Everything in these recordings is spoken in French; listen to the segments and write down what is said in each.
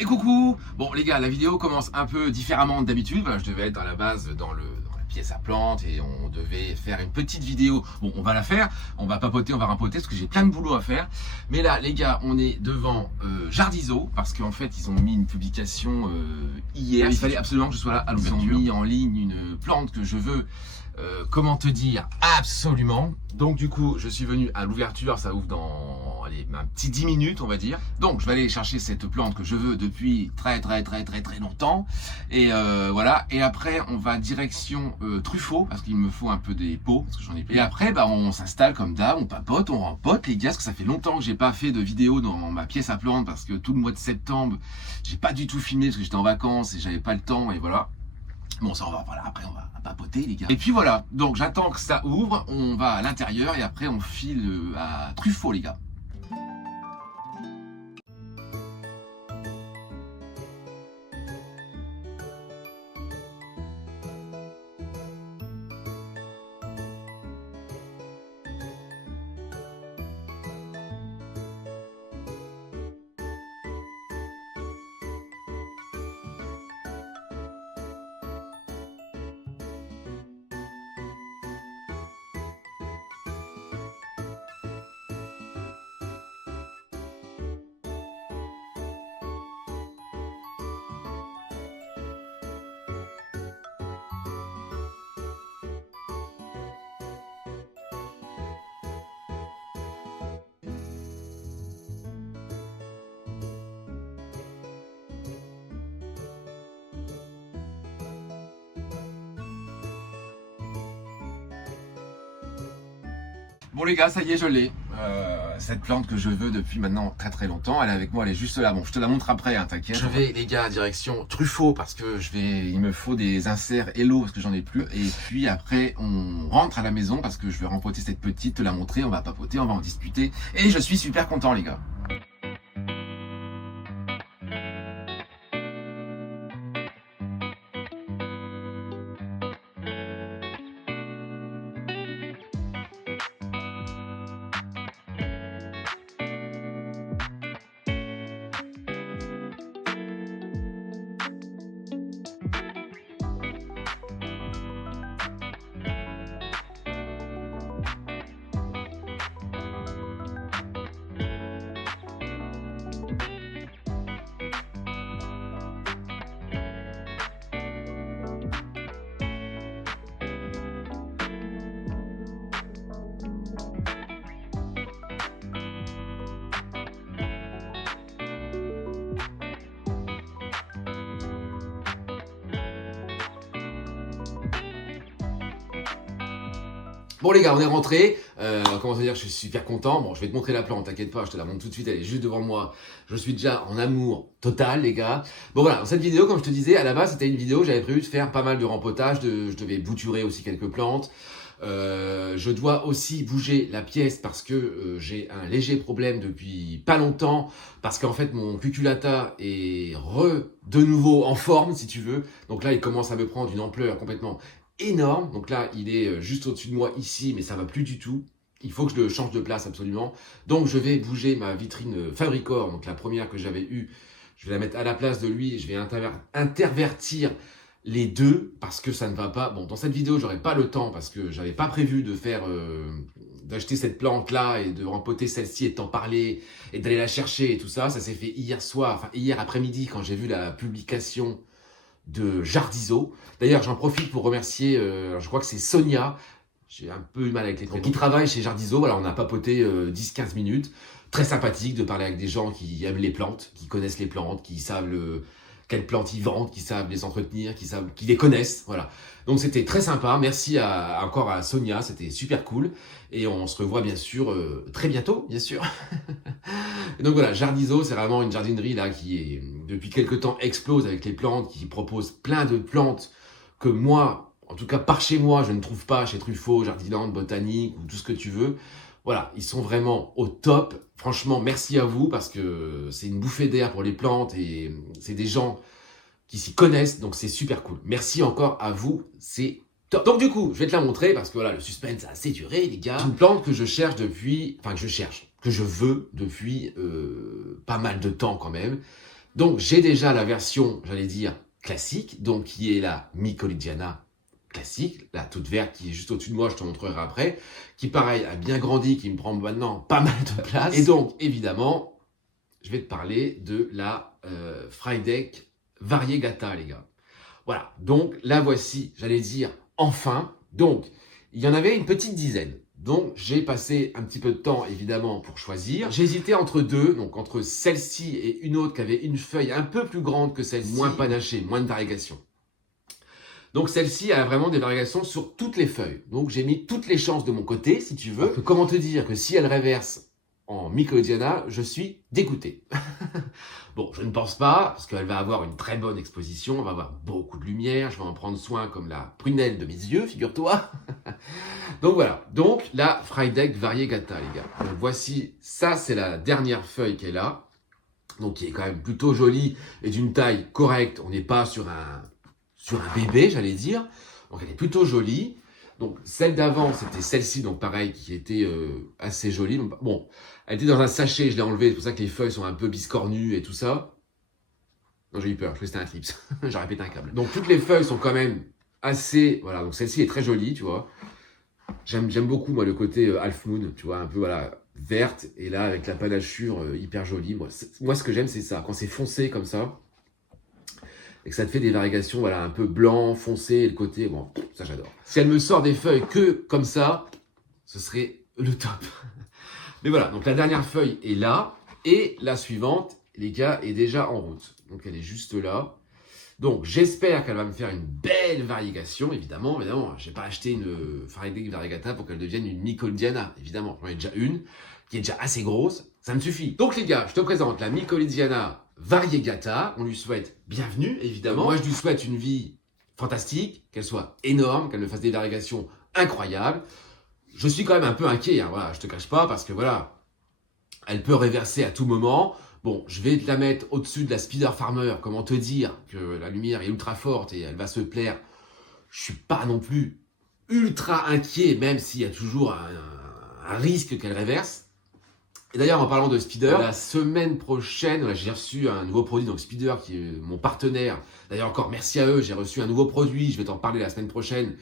Et coucou! Bon les gars, la vidéo commence un peu différemment d'habitude. Voilà, je devais être à la base dans la pièce à plantes et on devait faire une petite vidéo. Bon, on va la faire, on va papoter, on va rampoter parce que j'ai plein de boulot à faire. Mais là, les gars, on est devant Jardiso parce qu'en fait, ils ont mis une publication hier. Il fallait absolument que je sois là à l'ouverture. Ils ont mis en ligne une plante que je veux, comment te dire, absolument. Donc du coup, je suis venu à l'ouverture, ça ouvre dans allez, un petit 10 minutes, on va dire. Donc je vais aller chercher cette plante que je veux depuis très longtemps. Et voilà, et après on va direction Truffaut, parce qu'il me faut un peu des pots, parce que j'en ai plus. Et après, bah, on s'installe comme d'hab, on papote, on rempote les gars, parce que ça fait longtemps que j'ai pas fait de vidéo dans ma pièce à plantes, parce que tout le mois de septembre, j'ai pas du tout filmé, parce que j'étais en vacances et j'avais pas le temps, et voilà. Bon, ça on va, voilà, après on va papoter les gars. Et puis voilà, donc j'attends que ça ouvre, on va à l'intérieur et après on file à Truffaut les gars. Bon les gars, ça y est, je l'ai. Cette plante que je veux depuis maintenant très longtemps, elle est avec moi, elle est juste là. Bon, je te la montre après, hein, t'inquiète. Je vais les gars direction Truffaut parce que il me faut des inserts Hello parce que j'en ai plus. Et puis après, on rentre à la maison parce que je vais rempoter cette petite, te la montrer, on va papoter, on va en discuter. Et je suis super content les gars. Bon les gars, on est rentrés. Comment te dire, je suis super content. Bon, je vais te montrer la plante, t'inquiète pas, je te la montre tout de suite, elle est juste devant moi. Je suis déjà en amour total les gars. Bon voilà, dans cette vidéo, comme je te disais, à la base c'était une vidéo, j'avais prévu de faire pas mal de rempotage, je devais bouturer aussi quelques plantes. Je dois aussi bouger la pièce parce que j'ai un léger problème depuis pas longtemps, parce qu'en fait mon cuculata est de nouveau en forme si tu veux. Donc là il commence à me prendre une ampleur complètement énorme. Donc là il est juste au-dessus de moi ici, mais ça va plus du tout. Il faut que je le change de place absolument. Donc je vais bouger ma vitrine Fabricor, donc la première que j'avais eue, je vais la mettre à la place de lui et je vais intervertir les deux parce que ça ne va pas. Bon, dans cette vidéo, j'aurai pas le temps parce que j'avais pas prévu de faire d'acheter cette plante là et de rempoter celle-ci et de t'en parler et d'aller la chercher et tout ça. Ça s'est fait hier soir, enfin hier après-midi quand j'ai vu la publication de Jardiso. D'ailleurs, j'en profite pour remercier, je crois que c'est Sonia. J'ai un peu eu mal avec les prénoms. Qui travaille chez Jardiso. Voilà, on a papoté 10-15 minutes. Très sympathique de parler avec des gens qui aiment les plantes, qui connaissent les plantes, qui savent quelles plantes ils vendent, qui savent les entretenir, qui les connaissent. Voilà. Donc c'était très sympa. Merci encore à Sonia, c'était super cool. Et on se revoit bien sûr très bientôt, bien sûr. Et donc voilà, Jardiso, c'est vraiment une jardinerie là qui est depuis quelques temps explose avec les plantes, qui propose plein de plantes que moi, en tout cas par chez moi, je ne trouve pas chez Truffaut, Jardiland, Botanique ou tout ce que tu veux. Voilà, ils sont vraiment au top. Franchement, merci à vous parce que c'est une bouffée d'air pour les plantes et c'est des gens qui s'y connaissent, donc c'est super cool. Merci encore à vous, c'est top. Donc du coup, je vais te la montrer parce que voilà, le suspense a assez duré, les gars. C'est une plante que je cherche depuis, que je veux depuis pas mal de temps quand même. Donc j'ai déjà la version, j'allais dire, classique, donc qui est la Mycolidiana classique, la toute verte qui est juste au-dessus de moi, je te montrerai après, qui pareil a bien grandi, qui me prend maintenant pas mal de place. Et donc évidemment, je vais te parler de la Frydek Variegata, les gars. Voilà, donc la voici, j'allais dire, enfin. Donc, il y en avait une petite dizaine. Donc, j'ai passé un petit peu de temps, évidemment, pour choisir. J'ai hésité entre deux, donc entre celle-ci et une autre qui avait une feuille un peu plus grande que celle-ci, moins panachée, moins de variegation. Donc, celle-ci a vraiment des variations sur toutes les feuilles. Donc, j'ai mis toutes les chances de mon côté, si tu veux. Alors que comment te dire que si elle réverse en Mycolidiana, je suis dégoûté. Bon, je ne pense pas, parce qu'elle va avoir une très bonne exposition, on va avoir beaucoup de lumière, je vais en prendre soin comme la prunelle de mes yeux, figure-toi. Donc voilà, donc la Frydek Variegata, les gars. Donc voici, ça c'est la dernière feuille qu'elle a, donc qui est quand même plutôt jolie et d'une taille correcte, on n'est pas sur un bébé, j'allais dire, donc elle est plutôt jolie. Donc celle d'avant, c'était celle-ci, donc pareil, qui était assez jolie. Donc, bon, elle était dans un sachet, je l'ai enlevée, c'est pour ça que les feuilles sont un peu biscornues et tout ça. Non, j'ai eu peur, je croyais que c'était un clips, j'ai répété un câble. Donc toutes les feuilles sont quand même assez, voilà, donc celle-ci est très jolie, tu vois. J'aime beaucoup, moi, le côté Half Moon, tu vois, un peu, voilà, verte, et là, avec la panachure hyper jolie. Moi, ce que j'aime, c'est ça, quand c'est foncé comme ça, et que ça te fait des variations, voilà, un peu blanc, foncé, et le côté, bon, ça j'adore. Si elle me sort des feuilles que comme ça, ce serait le top. Mais voilà, donc la dernière feuille est là, et la suivante, les gars, est déjà en route. Donc elle est juste là. Donc j'espère qu'elle va me faire une belle variegation, évidemment. Évidemment, je n'ai pas acheté une Frydek Variegata pour qu'elle devienne une Mycolidiana, évidemment. J'en ai déjà une, qui est déjà assez grosse, ça me suffit. Donc les gars, je te présente la Mycolidiana Variegata. On lui souhaite bienvenue, évidemment. Moi, je lui souhaite une vie fantastique, qu'elle soit énorme, qu'elle me fasse des variations incroyables. Je suis quand même un peu inquiet, hein, voilà, je te cache pas, parce que voilà, elle peut réverser à tout moment. Bon, je vais te la mettre au-dessus de la Spider Farmer, comment te dire que la lumière est ultra forte et elle va se plaire. Je suis pas non plus ultra inquiet, même s'il y a toujours un risque qu'elle réverse. Et d'ailleurs, en parlant de Spider, la semaine prochaine, j'ai reçu un nouveau produit, donc Spider, qui est mon partenaire. D'ailleurs, encore merci à eux, j'ai reçu un nouveau produit, je vais t'en parler la semaine prochaine.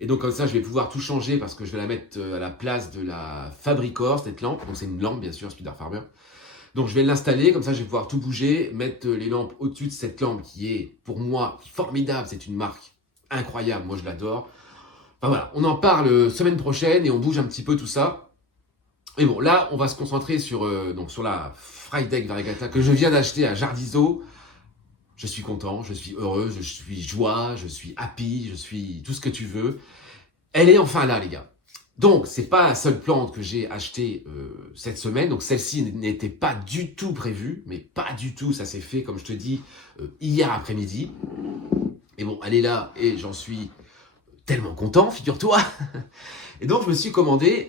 Et donc comme ça, je vais pouvoir tout changer parce que je vais la mettre à la place de la Fabricor, cette lampe. Donc c'est une lampe, bien sûr, Spider Farmer. Donc je vais l'installer, comme ça je vais pouvoir tout bouger, mettre les lampes au-dessus de cette lampe qui est, pour moi, formidable. C'est une marque incroyable, moi je l'adore. Enfin voilà, on en parle semaine prochaine et on bouge un petit peu tout ça. Et bon, là, on va se concentrer sur la Frydek Variegata que je viens d'acheter à Jardiso. Je suis content, je suis heureux, je suis joie, je suis happy, je suis tout ce que tu veux. Elle est enfin là, les gars. Donc, c'est pas la seule plante que j'ai achetée cette semaine. Donc, celle-ci n'était pas du tout prévue, mais pas du tout. Ça s'est fait, comme je te dis, hier après-midi. Et bon, elle est là et j'en suis tellement content, figure-toi. Et donc, je me suis commandé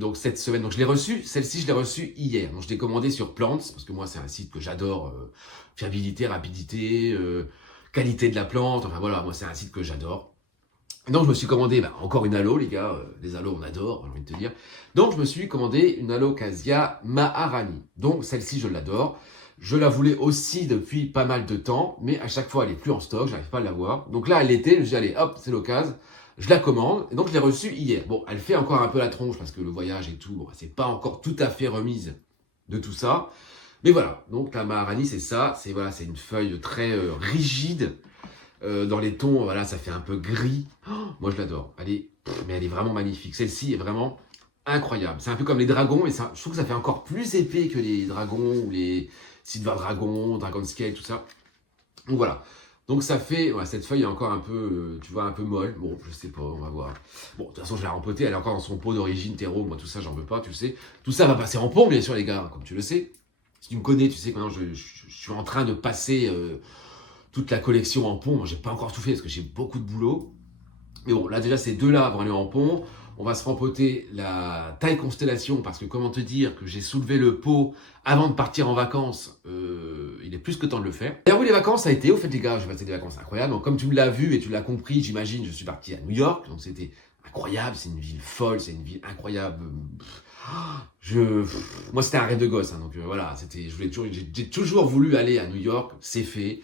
donc cette semaine. Donc, je l'ai reçue. Celle-ci, je l'ai reçue hier. Donc, je l'ai commandée sur Plants parce que moi, c'est un site que j'adore. Fiabilité, rapidité, qualité de la plante. Enfin, voilà, moi, c'est un site que j'adore. Donc, je me suis commandé encore une aloe, les gars. Les aloes, on adore, j'ai envie de te dire. Donc, je me suis commandé une Alocasia Maharani. Donc, celle-ci, je l'adore. Je la voulais aussi depuis pas mal de temps, mais à chaque fois, elle est plus en stock, j'arrive pas à l'avoir. Donc là, elle l'était, je me suis dit, allez, hop, c'est l'occasion. Je la commande, et donc je l'ai reçue hier. Bon, elle fait encore un peu la tronche, parce que le voyage et tout, c'est pas encore tout à fait remise de tout ça. Mais voilà, donc la Maharani, c'est ça. C'est voilà, c'est une feuille très rigide. Dans les tons, voilà, ça fait un peu gris. Oh, moi, je l'adore. Mais elle est vraiment magnifique. Celle-ci est vraiment incroyable. C'est un peu comme les dragons, mais ça, je trouve que ça fait encore plus épais que les dragons ou les Silver Dragon, Dragon Scale, tout ça. Donc voilà. Donc ça fait, voilà, cette feuille est encore un peu, tu vois, un peu molle. Bon, je sais pas, on va voir. Bon, de toute façon, je l'ai rempotée, elle est encore dans son pot d'origine, terreau. Moi, tout ça, j'en veux pas, tu le sais. Tout ça va passer en pont, bien sûr, les gars, comme tu le sais. Si tu me connais, tu sais que maintenant, je suis en train de passer toute la collection en pont. Moi, j'ai pas encore tout fait parce que j'ai beaucoup de boulot. Mais bon, là, déjà, ces deux-là vont aller en pont. On va se rempoter la taille constellation parce que comment te dire que j'ai soulevé le pot avant de partir en vacances, il est plus que temps de le faire. D'ailleurs, oui, les vacances, ça a été, au fait, les gars, j'ai passé des vacances incroyables. Donc, comme tu l'as vu et tu l'as compris, j'imagine, je suis parti à New York. Donc, c'était incroyable, c'est une ville folle, c'est une ville incroyable. Moi, c'était un rêve de gosse, hein, donc voilà, j'ai toujours voulu aller à New York, c'est fait.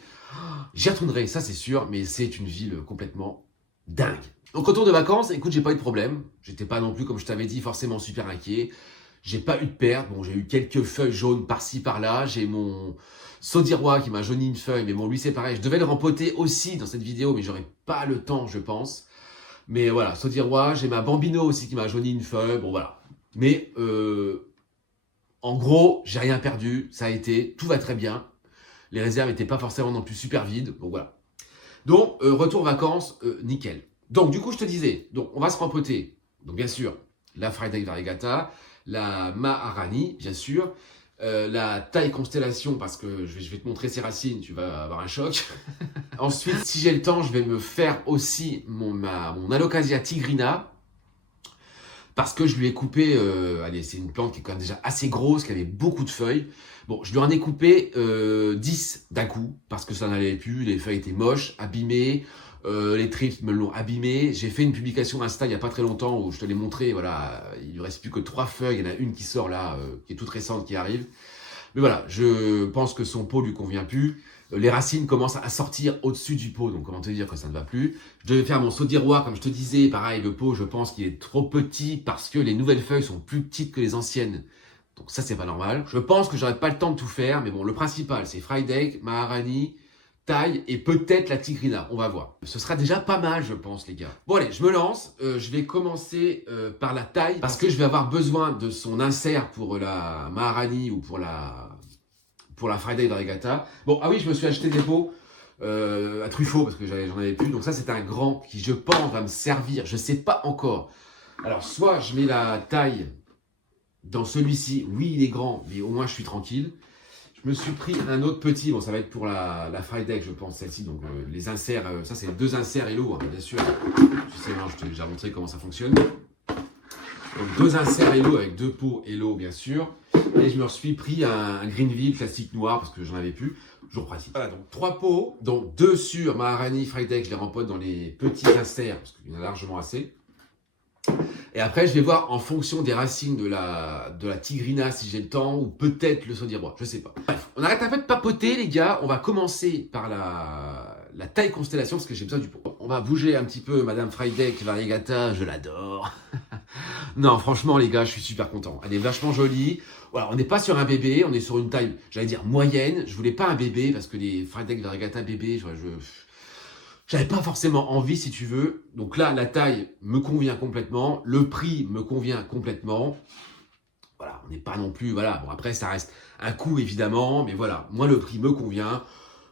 J'y retournerai, ça c'est sûr, mais c'est une ville complètement dingue. Donc, retour de vacances, écoute, j'ai pas eu de problème. J'étais pas non plus, comme je t'avais dit, forcément super inquiet. J'ai pas eu de perte. Bon, j'ai eu quelques feuilles jaunes par-ci par-là. J'ai mon Saudirois qui m'a jauni une feuille, mais bon, lui c'est pareil. Je devais le rempoter aussi dans cette vidéo, mais j'aurais pas le temps, je pense. Mais voilà, Saudirois, j'ai ma Bambino aussi qui m'a jauni une feuille. Bon, voilà. Mais en gros, j'ai rien perdu. Ça a été, tout va très bien. Les réserves n'étaient pas forcément non plus super vides. Donc voilà. Donc, retour vacances, nickel. Donc, du coup, je te disais, donc on va se rempoter. Donc, bien sûr, la Friday Regatta, la Maharani, bien sûr, la taille constellation, parce que je vais te montrer ses racines, tu vas avoir un choc. Ensuite, si j'ai le temps, je vais me faire aussi mon Alocasia tigrina, parce que je lui ai coupé, allez, c'est une plante qui est quand même déjà assez grosse, qui avait beaucoup de feuilles. Bon, je lui en ai coupé 10 d'un coup, parce que ça n'allait plus, les feuilles étaient moches, abîmées, les trips me l'ont abîmé. J'ai fait une publication Insta il n'y a pas très longtemps où je te l'ai montré, voilà, il ne reste plus que 3 feuilles, il y en a une qui sort là, qui est toute récente, qui arrive. Mais voilà, je pense que son pot lui convient plus. Les racines commencent à sortir au-dessus du pot, donc comment te dire que ça ne va plus. Je devais faire mon Saudirois, comme je te disais, pareil, le pot, je pense qu'il est trop petit parce que les nouvelles feuilles sont plus petites que les anciennes. Donc ça, c'est pas normal. Je pense que j'aurai pas le temps de tout faire, mais bon, le principal, c'est Friday, Maharani, taille et peut-être la tigrina, on va voir. Ce sera déjà pas mal, je pense, les gars. Bon, allez, je me lance. Je vais commencer par la taille parce que je vais avoir besoin de son insert pour la Maharani ou pour la Friday Regatta. Bon, ah oui, je me suis acheté des pots à Truffaut parce que j'en avais plus. Donc ça, c'est un grand qui, je pense, va me servir. Je sais pas encore. Alors, soit je mets la taille dans celui-ci. Oui, il est grand, mais au moins, je suis tranquille. Je me suis pris un autre petit. Bon, ça va être pour la Friday, je pense, celle-ci. Donc, les inserts, ça, c'est 2 inserts Hello, hein, bien sûr. Tu sais, je t'ai déjà montré comment ça fonctionne. Donc 2 inserts Hello avec 2 pots Hello, bien sûr. Et je me suis pris un Greenville classique noir parce que j'en avais plus. Toujours pratique. Voilà, donc 3 pots. Donc 2 sur Maharani Friday, je les rempote dans les petits inserts parce qu'il y en a largement assez. Et après, je vais voir en fonction des racines de la tigrina si j'ai le temps ou peut-être le Saudirois, je sais pas. Bref, on arrête un peu de papoter, les gars. On va commencer par la taille constellation parce que j'ai besoin du pot. On va bouger un petit peu Madame Friday Variegata, je l'adore. Non, franchement, les gars, je suis super content. Elle est vachement jolie. Voilà, on n'est pas sur un bébé, on est sur une taille, j'allais dire moyenne. Je voulais pas un bébé parce que les Friday Variegata bébé, j'avais pas forcément envie, si tu veux. Donc là, la taille me convient complètement. Le prix me convient complètement. Voilà, on n'est pas non plus... Voilà, bon, après, ça reste un coût, évidemment. Mais voilà, moi, le prix me convient.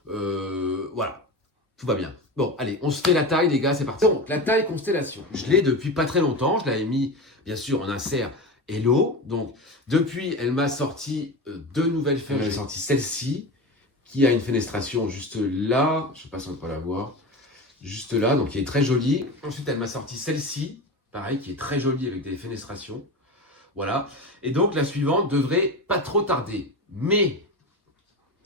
Voilà, tout va bien. Bon, allez, on se fait la taille, les gars, c'est parti. Donc, la taille constellation. Je l'ai depuis pas très longtemps. Je l'avais mis, bien sûr, en insert Hello. Donc, depuis, elle m'a sorti 2 nouvelles feuilles. Elle m'a sorti celle-ci, qui a une fenestration juste là. Je sais pas si on peut la voir. Juste là, donc qui est très jolie. Ensuite, elle m'a sorti celle-ci, pareil, qui est très jolie avec des fenestrations. Voilà. Et donc, la suivante devrait pas trop tarder. Mais,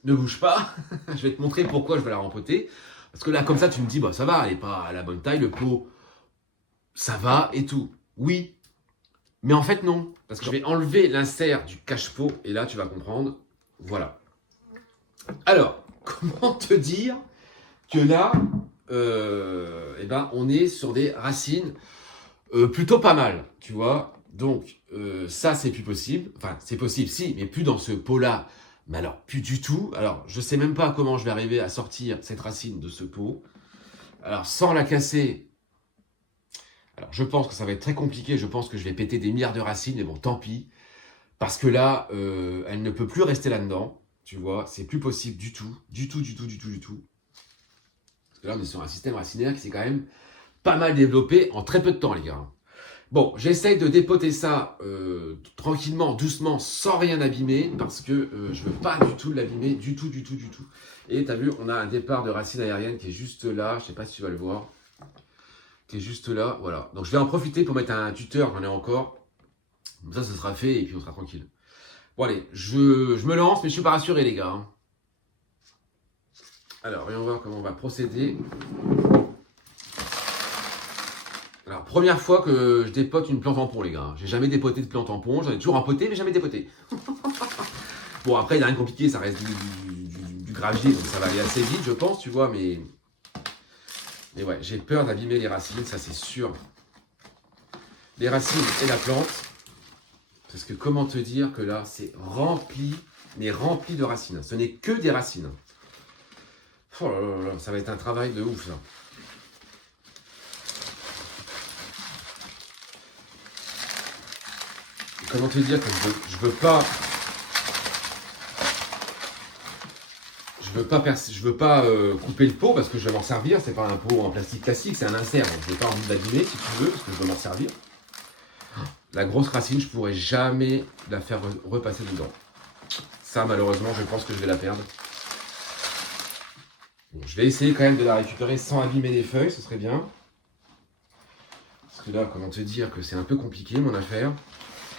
ne bouge pas. Je vais te montrer pourquoi je vais la rempoter. Parce que là, comme ça, tu me dis, bah, ça va, elle n'est pas à la bonne taille, le pot, ça va et tout. Oui. Mais en fait, non. Parce que je vais enlever l'insert du cache-pot. Et là, tu vas comprendre. Voilà. Alors, comment te dire que là... eh ben, on est sur des racines plutôt pas mal, tu vois. Donc, ça, c'est plus possible. Enfin, c'est possible, si, mais plus dans ce pot-là. Mais alors, plus du tout. Alors, je sais même pas comment je vais arriver à sortir cette racine de ce pot. Alors, sans la casser, alors je pense que ça va être très compliqué. Je pense que je vais péter des milliards de racines, mais bon, tant pis. Parce que là, elle ne peut plus rester là-dedans. Tu vois, c'est plus possible du tout. Du tout. Parce que là, on est sur un système racinaire qui s'est quand même pas mal développé en très peu de temps, les gars. Bon, j'essaye de dépoter ça tranquillement, doucement, sans rien abîmer, parce que je veux pas du tout l'abîmer, du tout. Et tu as vu, on a un départ de racine aérienne qui est juste là, je sais pas si tu vas le voir, qui est juste là, voilà. Donc je vais en profiter pour mettre un tuteur, j'en ai encore. Comme ça, ce sera fait et puis on sera tranquille. Bon allez, je me lance, mais je suis pas rassuré, les gars. Alors, voyons voir comment on va procéder. Alors, première fois que je dépote une plante en pot, les gars. J'ai jamais dépoté de plante en pot. J'en ai toujours en poté, mais jamais dépoté. Bon, après, il n'y a rien de compliqué. Ça reste du gravier, donc ça va aller assez vite, je pense, tu vois. Mais ouais, j'ai peur d'abîmer les racines, ça c'est sûr. Les racines et la plante. Parce que comment te dire que là, c'est rempli, mais rempli de racines. Ce n'est que des racines. Oh là là là, ça va être un travail de ouf, ça. Comment te dire que je veux pas couper le pot parce que je vais m'en servir. C'est pas un pot en plastique classique, c'est un insert. Donc je n'ai pas envie de l'abîmer si tu veux parce que je veux m'en servir. La grosse racine, je pourrais jamais la faire repasser dedans. Ça, malheureusement, je pense que je vais la perdre. Bon, je vais essayer quand même de la récupérer sans abîmer les feuilles, ce serait bien. Parce que là, comment te dire que c'est un peu compliqué mon affaire.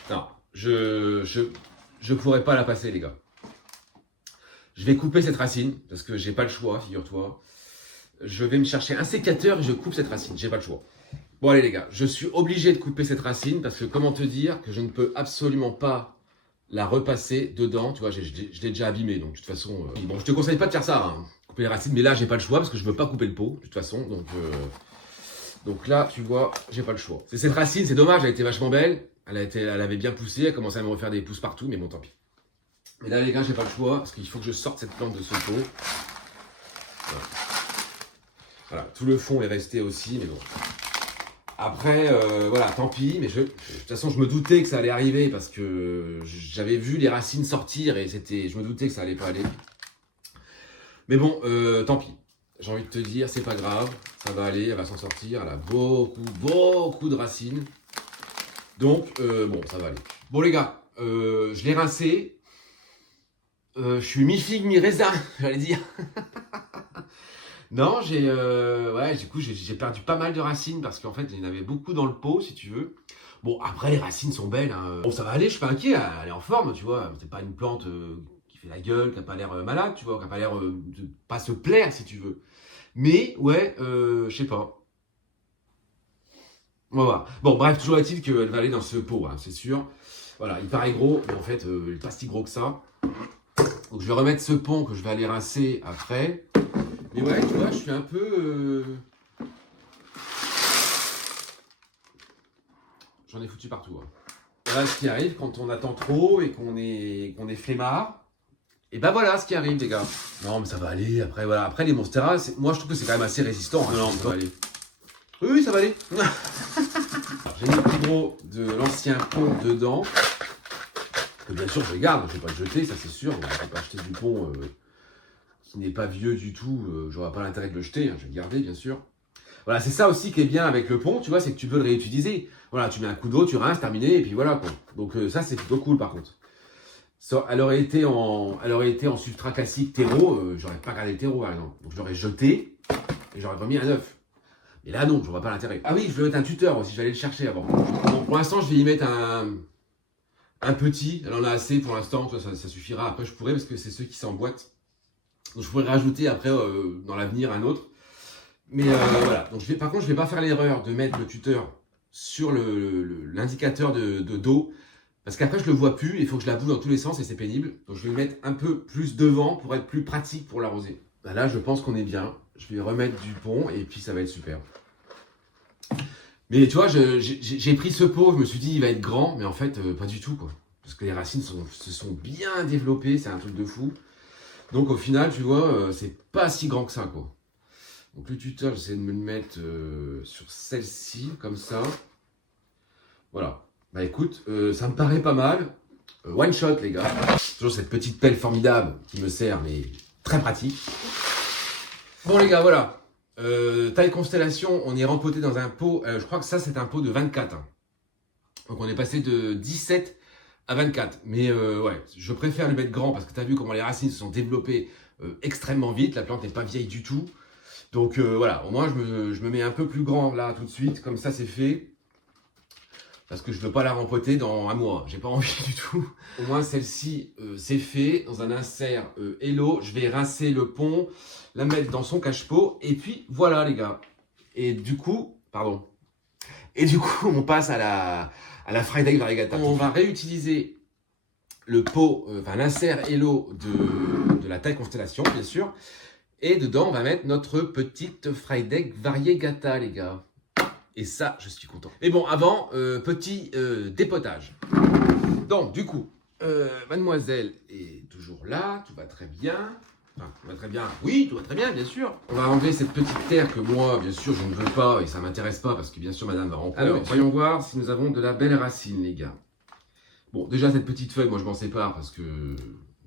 Non, je pourrais pas la passer, les gars. Je vais couper cette racine, parce que j'ai pas le choix, figure-toi. Je vais me chercher un sécateur et je coupe cette racine, j'ai pas le choix. Bon allez les gars, je suis obligé de couper cette racine, parce que comment te dire que je ne peux absolument pas la repasser dedans. Tu vois, je l'ai déjà abîmé, donc de toute façon... Bon, je te conseille pas de faire ça, hein, couper les racines, mais là j'ai pas le choix, parce que je veux pas couper le pot, de toute façon, donc là, tu vois, j'ai pas le choix. C'est cette racine, c'est dommage, elle était vachement belle. Elle avait bien poussé, elle commençait à me refaire des pousses partout, mais bon, tant pis. Mais là, les gars, j'ai pas le choix, parce qu'il faut que je sorte cette plante de ce pot. Voilà, tout le fond est resté aussi, mais bon. Après, voilà, tant pis, mais de toute façon, je me doutais que ça allait arriver, parce que j'avais vu les racines sortir, et je me doutais que ça allait pas aller. Mais bon, tant pis. J'ai envie de te dire, c'est pas grave, ça va aller, elle va s'en sortir, elle a beaucoup de racines. Donc, bon, ça va aller. Bon les gars, je l'ai rincé. Je suis mi-figue, mi-raisin, j'allais dire. Non, ouais, du coup, j'ai perdu pas mal de racines parce qu'en fait, il y en avait beaucoup dans le pot, si tu veux. Bon, après, les racines sont belles. Hein. Bon, ça va aller, je suis pas inquiet, elle est en forme, tu vois. C'est pas une plante qui fait la gueule, qui a pas l'air malade, tu vois, qui a pas l'air de pas se plaire, si tu veux. Mais, ouais, je sais pas. On va voir. Bon, bref, toujours est-il qu'elle va aller dans ce pot, hein, c'est sûr. Voilà, il paraît gros, mais en fait, il n'est pas si gros que ça. Donc, je vais remettre ce pont que je vais aller rincer après. Mais ouais, tu vois, je suis un peu... J'en ai foutu partout. Hein. Voilà ce qui arrive quand on attend trop et qu'on est flemmard. Et ben voilà ce qui arrive, les gars. Non, mais ça va aller. Après, voilà. Après, les Monstera, moi, je trouve que c'est quand même assez résistant. Hein, non, ça va aller. Oui, ça va aller. J'ai mis le plus gros de l'ancien pont dedans. Que bien sûr, je garde. Je ne vais pas le jeter, ça c'est sûr. Je ne vais pas acheter du pont qui n'est pas vieux du tout. J'aurai pas l'intérêt de le jeter. Hein, je vais le garder, bien sûr. Voilà, c'est ça aussi qui est bien avec le pont, tu vois, c'est que tu peux le réutiliser. Voilà, tu mets un coup d'eau, tu rinces, terminé, et puis voilà, quoi. Donc ça, c'est plutôt cool, par contre. Ça, elle aurait été en substrat classique terreau, j'aurais pas gardé le terreau, par exemple. Donc je l'aurais jeté, et j'aurais remis un œuf. Mais là, non, je vois pas l'intérêt. Ah oui, je vais mettre un tuteur aussi, je vais aller le chercher avant. Bon, pour l'instant, je vais y mettre un petit. Elle en a assez pour l'instant, ça suffira. Après, je pourrais, parce que c'est ceux qui s'emboîtent. Donc, je pourrais rajouter après, dans l'avenir, un autre. Mais voilà. Donc, par contre, je vais pas faire l'erreur de mettre le tuteur sur l'indicateur d'eau. Parce qu'après, je le vois plus. Il faut que je la boue dans tous les sens et c'est pénible. Donc, je vais le mettre un peu plus devant pour être plus pratique pour l'arroser. Là, je pense qu'on est bien. Je vais remettre du pont et puis ça va être super. Mais tu vois, j'ai pris ce pot, je me suis dit il va être grand, mais en fait, pas du tout, quoi. Parce que les racines se sont bien développées, c'est un truc de fou. Donc au final, tu vois, c'est pas si grand que ça, quoi. Donc le tuteur, j'essaie de me le mettre sur celle-ci, comme ça. Voilà. Bah écoute, ça me paraît pas mal. One shot, les gars. Toujours cette petite pelle formidable qui me sert, mais très pratique. Bon les gars, voilà. Taille constellation, on est rempoté dans un pot. Je crois que ça, c'est un pot de 24. Hein. Donc on est passé de 17 à 24. Mais ouais, je préfère le mettre grand parce que tu as vu comment les racines se sont développées extrêmement vite. La plante n'est pas vieille du tout. Donc voilà, au moins je me mets un peu plus grand là tout de suite. Comme ça, c'est fait. Parce que je ne veux pas la rempoter dans un mois. J'ai pas envie du tout. Au moins, celle-ci, c'est fait. Dans un insert Hello, je vais rincer le pont, la mettre dans son cache-pot. Et puis, voilà, les gars. Et du coup, pardon. Et du coup, on passe à la Fried Egg Variegata. On va réutiliser le pot, enfin l'insert Hello de la taille Constellation, bien sûr. Et dedans, on va mettre notre petite Fried Egg Variegata, les gars. Et ça, je suis content. Mais bon, avant, petit dépotage. Donc, du coup, mademoiselle est toujours là, tout va très bien. Enfin, tout va très bien. Oui, tout va très bien, bien sûr. On va enlever cette petite terre que moi, bien sûr, je ne veux pas et ça m'intéresse pas parce que, bien sûr, madame va remplir. Alors, voyons voir si nous avons de la belle racine, les gars. Bon, déjà, cette petite feuille, moi, je m'en sépare parce que,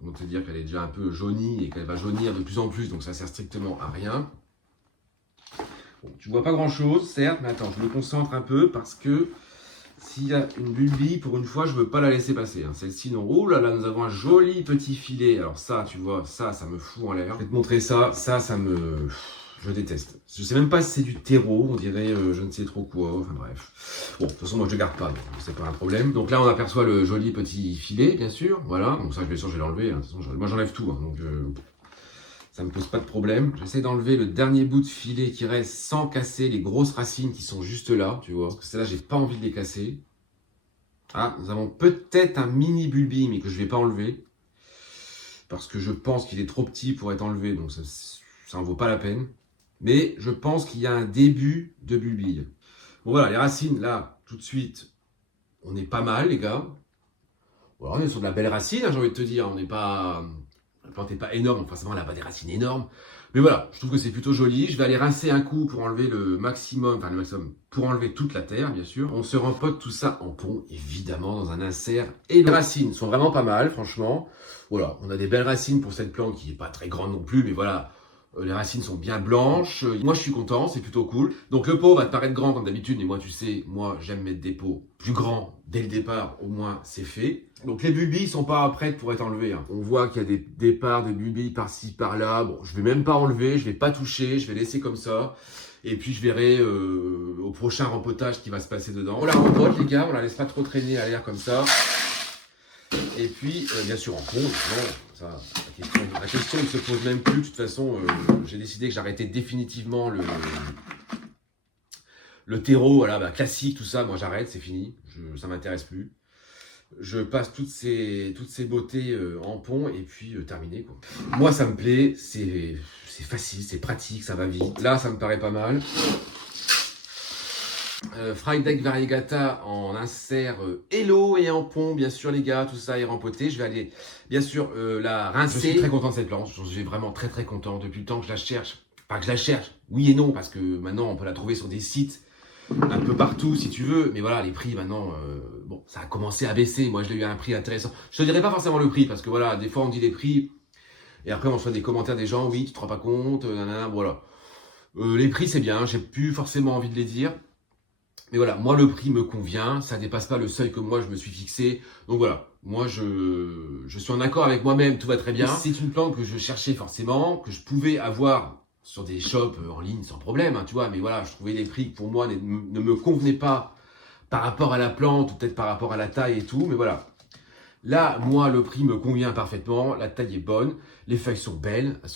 comment te dire qu'elle est déjà un peu jaunie et qu'elle va jaunir de plus en plus, donc ça sert strictement à rien. Bon, tu vois pas grand-chose, certes, mais attends, je me concentre un peu parce que s'il y a une bulbille, pour une fois, je veux pas la laisser passer. Hein. Celle-ci, non. Oh là là, nous avons un joli petit filet. Alors ça, tu vois, ça me fout en l'air. Je vais te montrer ça. Ça me... Je déteste. Je sais même pas si c'est du terreau, on dirait je ne sais trop quoi. Enfin bref. Bon, de toute façon, moi je ne garde pas, donc c'est pas un problème. Donc là, on aperçoit le joli petit filet, bien sûr. Voilà. Donc ça, bien sûr, je vais l'enlever. Hein. De toute façon, moi, j'enlève tout. Hein. Donc ça me pose pas de problème. J'essaie d'enlever le dernier bout de filet qui reste sans casser les grosses racines qui sont juste là, tu vois. Parce que celles-là, j'ai pas envie de les casser. Ah, nous avons peut-être un mini bulbi, mais que je vais pas enlever. Parce que je pense qu'il est trop petit pour être enlevé, donc ça en vaut pas la peine. Mais je pense qu'il y a un début de bulbille. Bon voilà, les racines, là, tout de suite, on est pas mal, les gars. Voilà, on est sur de la belle racine, hein, j'ai envie de te dire. On n'est pas... La plante n'est pas énorme, forcément, elle n'a pas des racines énormes. Mais voilà, je trouve que c'est plutôt joli. Je vais aller rincer un coup pour enlever le maximum, pour enlever toute la terre, bien sûr. On se rempote tout ça en pont, évidemment, dans un insert. Et les racines sont vraiment pas mal, franchement. Voilà, on a des belles racines pour cette plante qui n'est pas très grande non plus, mais voilà. Les racines sont bien blanches. Moi, je suis content, c'est plutôt cool. Donc, le pot va te paraître grand comme d'habitude, mais moi, tu sais, moi, j'aime mettre des pots plus grands dès le départ. Au moins, c'est fait. Donc, les bulbilles sont pas prêtes pour être enlevées. Hein. On voit qu'il y a des départs de bulbilles par-ci, par-là. Bon, je vais même pas enlever, je vais pas toucher, je vais laisser comme ça. Et puis, je verrai au prochain rempotage ce qui va se passer dedans. On la rempote, les gars, on la laisse pas trop traîner à l'air comme ça. Et puis, bien sûr, en pont, ça, la question ne se pose même plus. De toute façon, j'ai décidé que j'arrêtais définitivement le terreau, voilà, classique, tout ça. Moi, j'arrête, c'est fini. Ça m'intéresse plus. Je passe toutes ces beautés en pont et puis terminé, quoi. Moi, ça me plaît. C'est facile, c'est pratique, ça va vite. Là, ça me paraît pas mal. Fried Egg Variegata en insert Hello et en pont, bien sûr les gars, tout ça est rempoté. Je vais aller, bien sûr, la rincer. Je suis très content de cette plante, je suis vraiment très content. Depuis le temps que je la cherche, pas que je la cherche, oui et non, parce que maintenant on peut la trouver sur des sites un peu partout si tu veux. Mais voilà, les prix maintenant, bon, ça a commencé à baisser. Moi je l'ai eu à un prix intéressant. Je te dirai pas forcément le prix, parce que voilà, des fois on dit les prix, et après on reçoit des commentaires des gens, oui, tu te rends pas compte, nanana, voilà. Les prix c'est bien, j'ai plus forcément envie de les dire. Mais voilà, moi le prix me convient, ça dépasse pas le seuil que moi je me suis fixé. Donc voilà, moi je suis en accord avec moi-même, tout va très bien. C'est une plante que je cherchais forcément, que je pouvais avoir sur des shops en ligne sans problème, hein, tu vois. Mais voilà, je trouvais les prix qui pour moi ne me convenaient pas par rapport à la plante ou peut-être par rapport à la taille et tout. Mais voilà, là, moi le prix me convient parfaitement, la taille est bonne, les feuilles sont belles, elles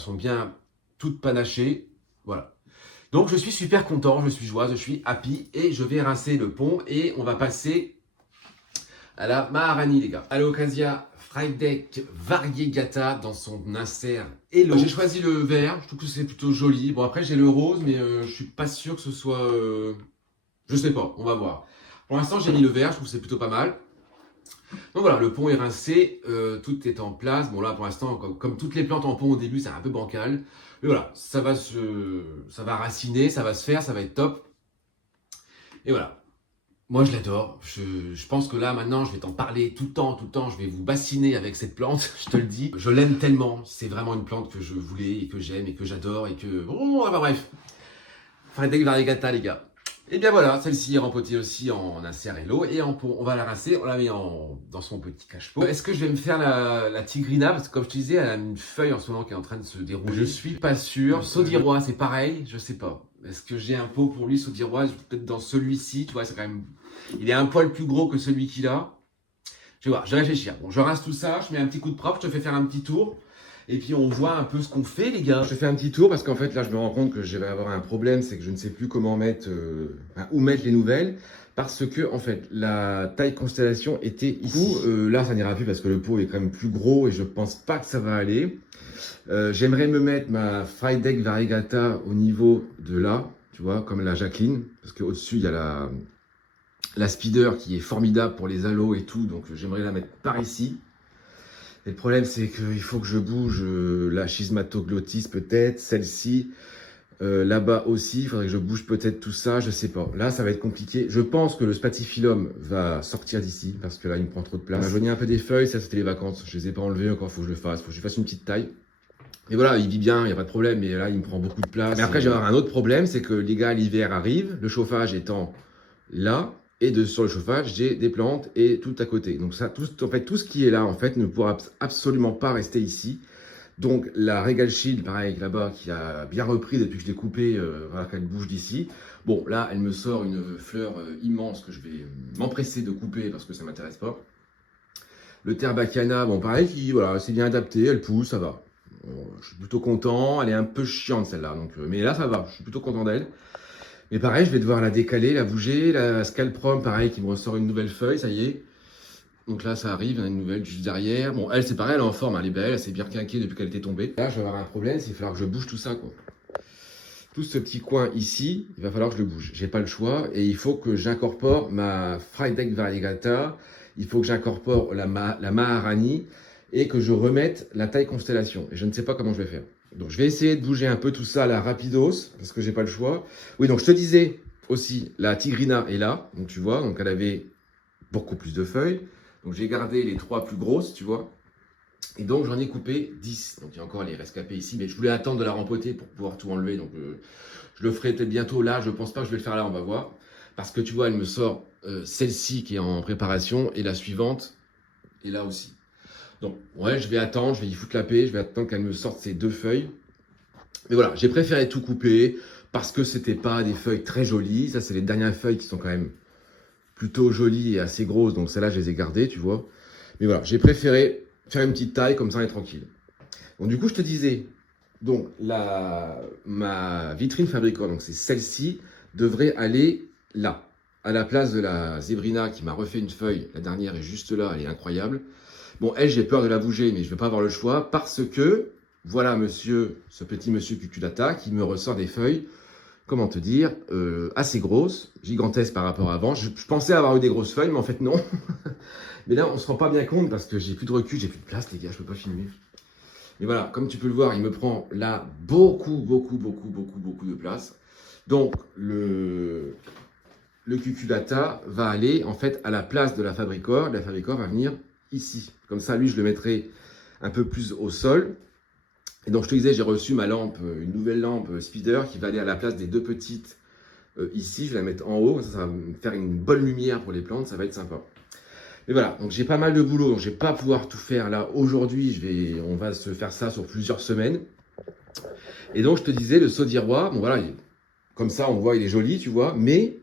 sont bien toutes panachées, voilà. Donc je suis super content, je suis joie, je suis happy et je vais rincer le pont et on va passer à la Maharani les gars. Alocasia Fried Egg Variegata dans son insert Hello. J'ai choisi le vert, je trouve que c'est plutôt joli. Bon après j'ai le rose mais je suis pas sûr que ce soit... Je sais pas, on va voir. Pour l'instant j'ai mis le vert, je trouve que c'est plutôt pas mal. Donc voilà, le pont est rincé, tout est en place. Bon là pour l'instant, comme toutes les plantes en pont au début, c'est un peu bancal. Mais voilà, ça va raciner, ça va se faire, ça va être top. Et voilà, moi je l'adore. Je pense que là maintenant, je vais t'en parler tout le temps. Je vais vous bassiner avec cette plante, je te le dis. Je l'aime tellement, c'est vraiment une plante que je voulais et que j'aime et que j'adore et que... Oh, enfin bref. Fried Egg Variegata les gars. Et bien voilà, celle-ci est rempotée aussi en insert Hello et en pont. On va la rincer, on la met dans son petit cache-pot. Est-ce que je vais me faire la tigrina? Parce que comme je te disais, elle a une feuille en ce moment qui est en train de se dérouler. Je suis pas sûr. Saudirois, c'est pareil, je sais pas. Est-ce que j'ai un pot pour lui, Saudirois? Peut-être dans celui-ci, tu vois, c'est quand même... Il est un poil plus gros que celui qu'il a. Je vais voir, je vais réfléchir. Bon, je rince tout ça, je mets un petit coup de propre, je te fais faire un petit tour. Et puis on voit un peu ce qu'on fait, les gars. Je fais un petit tour parce qu'en fait là je me rends compte que je vais avoir un problème, c'est que je ne sais plus comment mettre, où mettre les nouvelles. Parce que en fait la taille constellation était ici. Là ça n'ira plus parce que le pot est quand même plus gros et je pense pas que ça va aller. J'aimerais me mettre ma Frideck Variegata au niveau de là, tu vois, comme la Jacqueline. Parce qu'au dessus il y a la Speeder qui est formidable pour les halos et tout. Donc j'aimerais la mettre par ici. Et le problème, c'est qu'il faut que je bouge la schismatoglottis peut-être, celle-ci, là-bas aussi. Il faudrait que je bouge peut-être tout ça, je sais pas. Là, ça va être compliqué. Je pense que le spatifilum va sortir d'ici parce que là, il me prend trop de place. On a jauni un peu des feuilles, ça c'était les vacances. Je les ai pas enlevées encore, faut que je le fasse. Faut que je fasse une petite taille. Et voilà, il vit bien, il n'y a pas de problème, mais là, il me prend beaucoup de place. Mais après, j'ai un autre problème, c'est que les gars, l'hiver arrive, le chauffage étant là. Et sur le chauffage, j'ai des plantes et tout à côté. Donc ça, tout ce qui est là, en fait, ne pourra absolument pas rester ici. Donc la Regal Shield, pareil, là-bas, qui a bien repris depuis que je l'ai coupée, voilà, qu'elle bouge d'ici. Bon, là, elle me sort une fleur immense que je vais m'empresser de couper parce que ça ne m'intéresse pas. Le Terbacana, bon, pareil, qui, voilà, c'est bien adapté, elle pousse, ça va. Bon, je suis plutôt content. Elle est un peu chiante, celle-là. Donc, mais là, ça va, je suis plutôt content d'elle. Mais pareil, je vais devoir la décaler, la bouger. La Scalprom, pareil, qui me ressort une nouvelle feuille, ça y est. Donc là, ça arrive, il y en a une nouvelle juste derrière. Bon, elle, c'est pareil, elle est en forme, elle est belle, elle s'est bien quinquée depuis qu'elle était tombée. Là, je vais avoir un problème, c'est qu'il va falloir que je bouge tout ça, quoi. Tout ce petit coin ici, il va falloir que je le bouge. J'ai pas le choix et il faut que j'incorpore ma Frideck Variegata. Il faut que j'incorpore la Maharani et que je remette la taille constellation. Et je ne sais pas comment je vais faire. Donc, je vais essayer de bouger un peu tout ça à la rapidos, parce que j'ai pas le choix. Oui, donc je te disais aussi, la Tigrina est là. Donc, tu vois, donc elle avait beaucoup plus de feuilles. Donc, j'ai gardé les 3 plus grosses, tu vois. Et donc, j'en ai coupé 10. Donc, il y a encore les rescapés ici. Mais je voulais attendre de la rempoter pour pouvoir tout enlever. Donc, je le ferai peut-être bientôt. Là, je pense pas que je vais le faire là, on va voir. Parce que, tu vois, elle me sort celle-ci qui est en préparation et la suivante est là aussi. Donc, ouais, je vais attendre, je vais y foutre la paix, je vais attendre qu'elle me sorte ces 2 feuilles. Mais voilà, j'ai préféré tout couper parce que c'était pas des feuilles très jolies. Ça, c'est les dernières feuilles qui sont quand même plutôt jolies et assez grosses. Donc, celles-là, je les ai gardées, tu vois. Mais voilà, j'ai préféré faire une petite taille, comme ça, on est tranquille. Donc, du coup, je te disais, donc, ma vitrine Fabricor, donc c'est celle-ci, devrait aller là, à la place de la Zebrina qui m'a refait une feuille. La dernière est juste là, elle est incroyable. Bon, elle, j'ai peur de la bouger, mais je ne vais pas avoir le choix parce que, voilà, ce petit monsieur Cuculata qui me ressort des feuilles, comment te dire, assez grosses, gigantesques par rapport à avant. Je pensais avoir eu des grosses feuilles, mais en fait, non. Mais là, on ne se rend pas bien compte parce que j'ai plus de recul, j'ai plus de place, les gars, je ne peux pas filmer. Mais voilà, comme tu peux le voir, il me prend là beaucoup de place. Donc, le Cuculata va aller, en fait, à la place de la Fabricor. La Fabricor va venir ici. Comme ça, lui, je le mettrai un peu plus au sol. Et donc, je te disais, j'ai reçu ma lampe, une nouvelle lampe Speeder qui va aller à la place des 2 petites ici. Je vais la mettre en haut. Ça va me faire une bonne lumière pour les plantes. Ça va être sympa. Mais voilà, donc j'ai pas mal de boulot. Donc, je vais pas pouvoir tout faire là aujourd'hui. On va se faire ça sur plusieurs semaines. Et donc, je te disais, le Saudirois, bon voilà, comme ça, on voit, il est joli, tu vois. Mais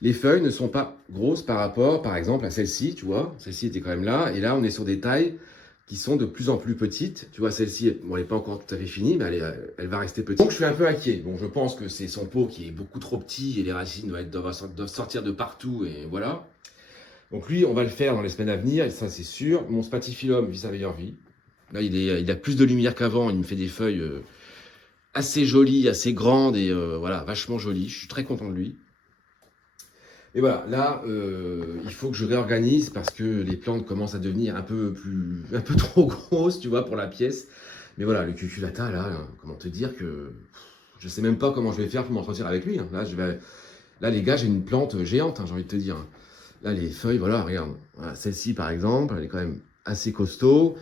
les feuilles ne sont pas grosses par rapport, par exemple, à celle-ci, tu vois. Celle-ci était quand même là. Et là, on est sur des tailles qui sont de plus en plus petites. Tu vois, celle-ci, bon, elle n'est pas encore tout à fait finie, mais elle va rester petite. Donc, je suis un peu inquiet. Bon, je pense que c'est son pot qui est beaucoup trop petit et les racines doivent sortir de partout. Et voilà. Donc, lui, on va le faire dans les semaines à venir. Et ça, c'est sûr. Mon spatifilum vit sa meilleure vie. Là, il a plus de lumière qu'avant. Il me fait des feuilles assez jolies, assez grandes et voilà, vachement jolies. Je suis très content de lui. Et voilà, là, il faut que je réorganise parce que les plantes commencent à devenir un peu trop grosses, tu vois, pour la pièce. Mais voilà, le Cuculata, là, comment te dire que je sais même pas comment je vais faire pour m'entretenir avec lui. Hein. Là, les gars, j'ai une plante géante, hein, j'ai envie de te dire. Là, les feuilles, voilà, regarde. Voilà, celle-ci, par exemple, elle est quand même assez costaud.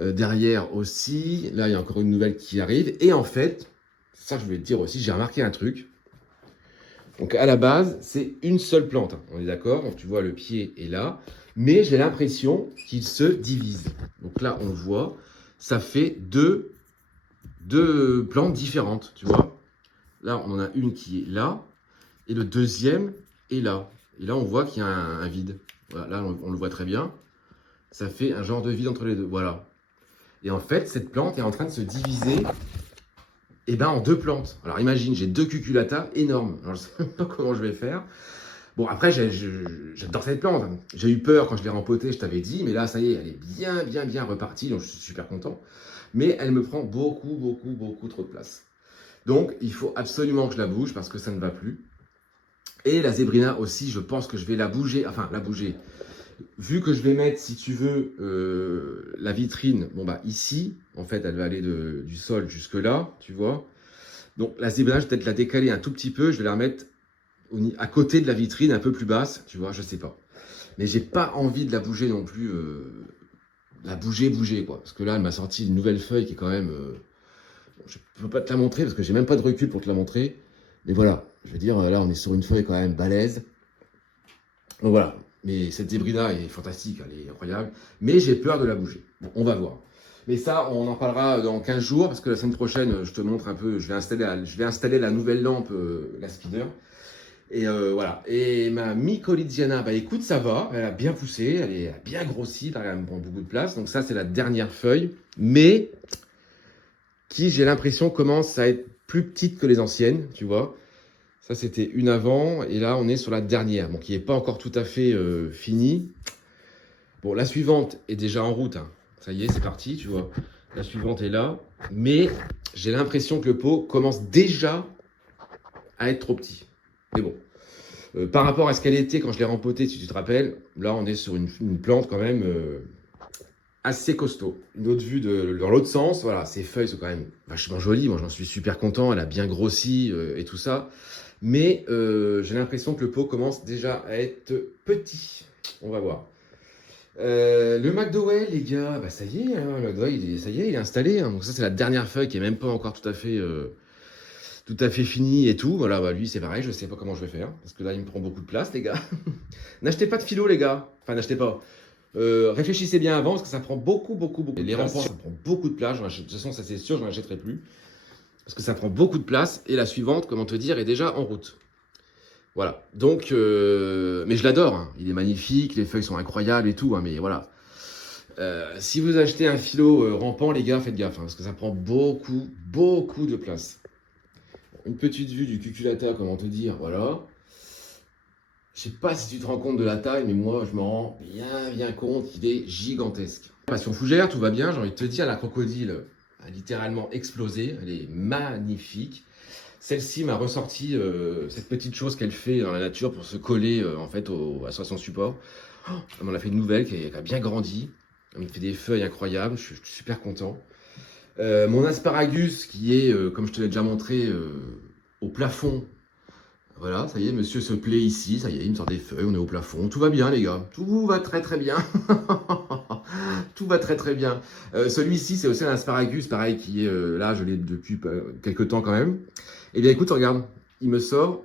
Derrière aussi, là, il y a encore une nouvelle qui arrive. Et en fait, ça, je voulais te dire aussi, j'ai remarqué un truc. Donc à la base, c'est une seule plante, hein. On est d'accord. Donc tu vois, le pied est là. Mais j'ai l'impression qu'il se divise. Donc là, on le voit. Ça fait deux plantes différentes, tu vois. Là, on en a une qui est là. Et le deuxième est là. Et là, on voit qu'il y a un vide. Voilà, là, on le voit très bien. Ça fait un genre de vide entre les deux. Voilà. Et en fait, cette plante est en train de se diviser en 2 plantes. Alors imagine, j'ai 2 cucullatas énormes. Alors, je ne sais même pas comment je vais faire. Bon, après, j'adore cette plante. J'ai eu peur quand je l'ai rempotée, je t'avais dit. Mais là, ça y est, elle est bien repartie. Donc, je suis super content. Mais elle me prend beaucoup trop de place. Donc, il faut absolument que je la bouge parce que ça ne va plus. Et la zébrina aussi, je pense que je vais la bouger. Enfin, la bouger. Vu que je vais mettre, si tu veux, la vitrine, bon bah ici, en fait, elle va aller du sol jusque là, tu vois. Donc la zébrina, je vais peut-être la décaler un tout petit peu, je vais la remettre à côté de la vitrine, un peu plus basse, tu vois, je sais pas. Mais j'ai pas envie de la bouger non plus, la bouger, quoi. Parce que là, elle m'a sorti une nouvelle feuille qui est quand même... je peux pas te la montrer parce que j'ai même pas de recul pour te la montrer. Mais voilà, je veux dire, là, on est sur une feuille quand même balèze. Donc voilà. Mais cette zébrina est fantastique, elle est incroyable. Mais j'ai peur de la bouger. Bon, on va voir. Mais ça, on en parlera dans 15 jours, parce que la semaine prochaine, je te montre un peu, je vais installer la nouvelle lampe, la speeder. Et voilà. Et ma mycolidiana, bah écoute, ça va, elle a bien poussé, elle a bien grossi, elle me prend beaucoup de place. Donc ça, c'est la dernière feuille, mais qui, j'ai l'impression, commence à être plus petite que les anciennes, tu vois. Ça, c'était une avant, et là, on est sur la dernière, bon, qui n'est pas encore tout à fait finie. Bon, la suivante est déjà en route, hein. Ça y est, c'est parti, tu vois. La suivante est là, mais j'ai l'impression que le pot commence déjà à être trop petit. Mais bon, par rapport à ce qu'elle était quand je l'ai rempotée, si tu te rappelles, là, on est sur une plante quand même assez costaud. Une autre vue dans l'autre sens, voilà, ses feuilles sont quand même vachement jolies, moi j'en suis super content, elle a bien grossi et tout ça. Mais j'ai l'impression que le pot commence déjà à être petit. On va voir. Le McDowell, les gars, bah ça y est, hein, le McDowell, ça y est, il est installé. Hein. Donc ça, c'est la dernière feuille qui est même pas encore tout à fait finie et tout. Voilà, bah lui, c'est pareil, je sais pas comment je vais faire. Parce que là, il me prend beaucoup de place, les gars. N'achetez pas de philo, les gars. Enfin, n'achetez pas. Réfléchissez bien avant, parce que ça prend beaucoup de place. Les rampants, ça prend beaucoup de place. De toute façon, ça c'est sûr, je n'en achèterai plus. Parce que ça prend beaucoup de place. Et la suivante, comment te dire, est déjà en route. Voilà. Donc, mais je l'adore. Hein. Il est magnifique, les feuilles sont incroyables et tout. Hein, mais voilà. Si vous achetez un philo rampant, les gars, faites gaffe. Hein, parce que ça prend beaucoup de place. Une petite vue du cucullata, comment te dire. Voilà. Je sais pas si tu te rends compte de la taille, mais moi, je me rends bien compte qu'il est gigantesque. Passion fougère, tout va bien. J'ai envie de te dire, la crocodile a littéralement explosé. Elle est magnifique. Celle-ci m'a ressorti cette petite chose qu'elle fait dans la nature pour se coller en fait à son support. Oh, elle m'en a fait une nouvelle qui a bien grandi. Elle me fait des feuilles incroyables. Je suis super content. Mon asparagus qui est, comme je te l'ai déjà montré, au plafond. Voilà, ça y est, monsieur se plaît ici. Ça y est, il me sort des feuilles. On est au plafond. Tout va bien, les gars. Tout va très bien. Tout va très bien. Celui-ci, c'est aussi un asparagus, pareil, qui est là, je l'ai depuis quelques temps quand même. Eh bien, écoute, regarde, il me sort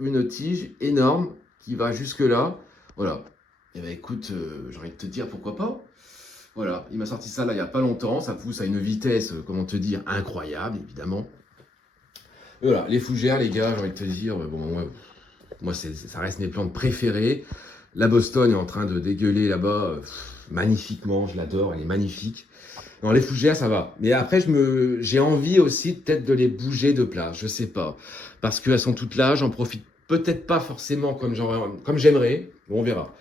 une tige énorme qui va jusque là. Voilà. Eh bien, écoute, j'ai envie de te dire pourquoi pas. Voilà, il m'a sorti ça là il n'y a pas longtemps. Ça pousse à une vitesse, comment te dire, incroyable, évidemment. Et voilà, les fougères, les gars, j'ai envie de te dire, bon, moi, ça reste mes plantes préférées. La Boston est en train de dégueuler là-bas magnifiquement, je l'adore, elle est magnifique. Non, les fougères, ça va. Mais après, j'ai envie aussi peut-être de les bouger de place, je sais pas. Parce qu'elles sont toutes là, j'en profite peut-être pas forcément comme j'aimerais. Bon, on verra.